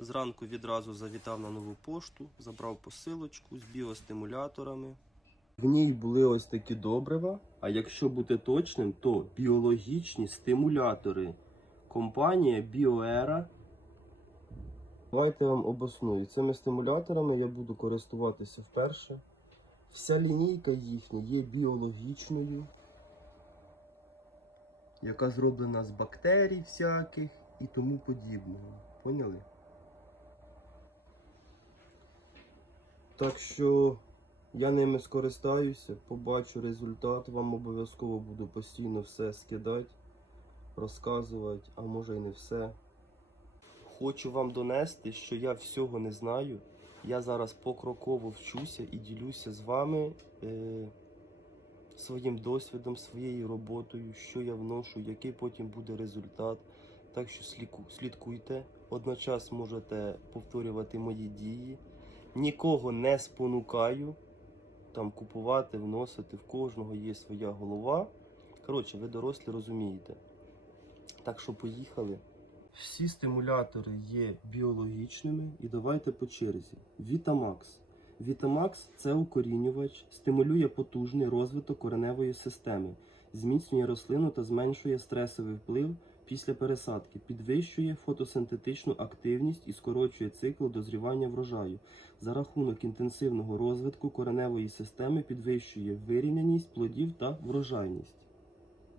Зранку відразу завітав на нову пошту, забрав посилочку з біостимуляторами. В ній були ось такі добрива, а якщо бути точним, то біологічні стимулятори. Компанія Біоера. Давайте я вам обосную. Цими стимуляторами я буду користуватися вперше. Вся лінійка їхня є біологічною, яка зроблена з бактерій всяких і тому подібного. Поняли? Так що я ними скористаюся, побачу результат, вам обов'язково буду постійно все скидати, розказувати, а може і не все. Хочу вам донести, що я всього не знаю. Я зараз покроково вчуся і ділюся з вами е, своїм досвідом, своєю роботою, що я вношу, який потім буде результат. Так що слідкуйте. Одночас можете повторювати мої дії. Нікого не спонукаю там купувати, вносити. В кожного є своя голова. Коротше, ви дорослі розумієте. Так що поїхали. Всі стимулятори є біологічними і давайте по черзі. Вітамакс. Вітамакс це укорінювач, стимулює потужний розвиток кореневої системи, зміцнює рослину та зменшує стресовий вплив після пересадки, підвищує фотосинтетичну активність і скорочує цикл дозрівання врожаю. За рахунок інтенсивного розвитку кореневої системи підвищує вирівняність плодів та врожайність.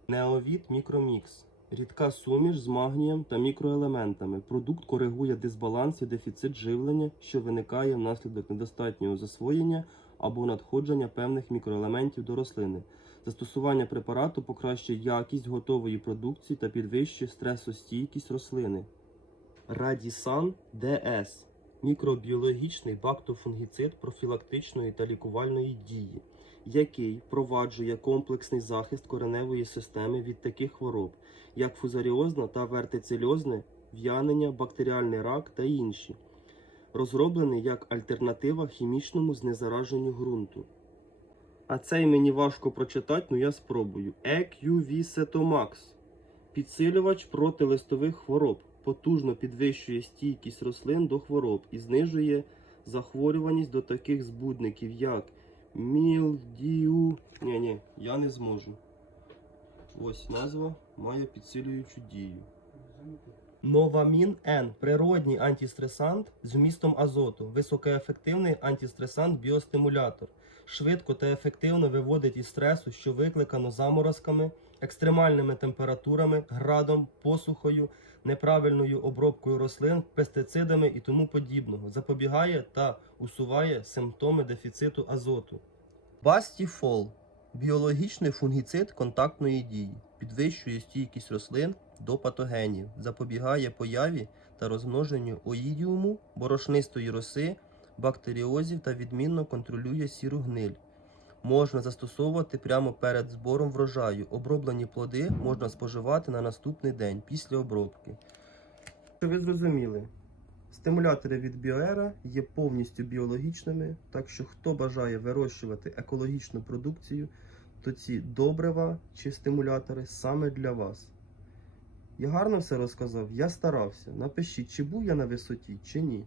Неовіт Мікромікс. Рідка суміш з магнієм та мікроелементами. Продукт коригує дисбаланс і дефіцит живлення, що виникає внаслідок недостатнього засвоєння або надходження певних мікроелементів до рослини. Застосування препарату покращує якість готової продукції та підвищує стресостійкість рослини. Радісан ДС мікробіологічний бактофунгіцид профілактичної та лікувальної дії, який впроваджує комплексний захист кореневої системи від таких хвороб, як фузаріозна та вертицельозне в'янення, бактеріальний рак та інші, розроблений як альтернатива хімічному знезараженню ґрунту. А цей мені важко прочитати, ну я спробую. EQV-Cetomax Підсилювач проти листових хвороб потужно підвищує стійкість рослин до хвороб і знижує захворюваність до таких збудників, як мілдію. Ні, ні, я не зможу. Ось назва має підсилюючу дію. Новамін Н природній антистресант з вмістом азоту, високоефективний антистресант-біостимулятор. Швидко та ефективно виводить із стресу, що викликано заморозками, екстремальними температурами, градом, посухою, неправильною обробкою рослин, пестицидами і тому подібного. Запобігає та усуває симптоми дефіциту азоту. Бастіфол біологічний фунгіцид контактної дії, підвищує стійкість рослин до патогенів, запобігає появі та розмноженню оїдіуму, борошнистої роси, бактеріозів та відмінно контролює сіру гниль. Можна застосовувати прямо перед збором врожаю. Оброблені плоди можна споживати на наступний день після обробки. Що ви зрозуміли? Стимулятори від Біоера є повністю біологічними, так що хто бажає вирощувати екологічну продукцію, то ці добрива чи стимулятори саме для вас. Я гарно все розказав, я старався. Напишіть, чи був я на висоті, чи ні.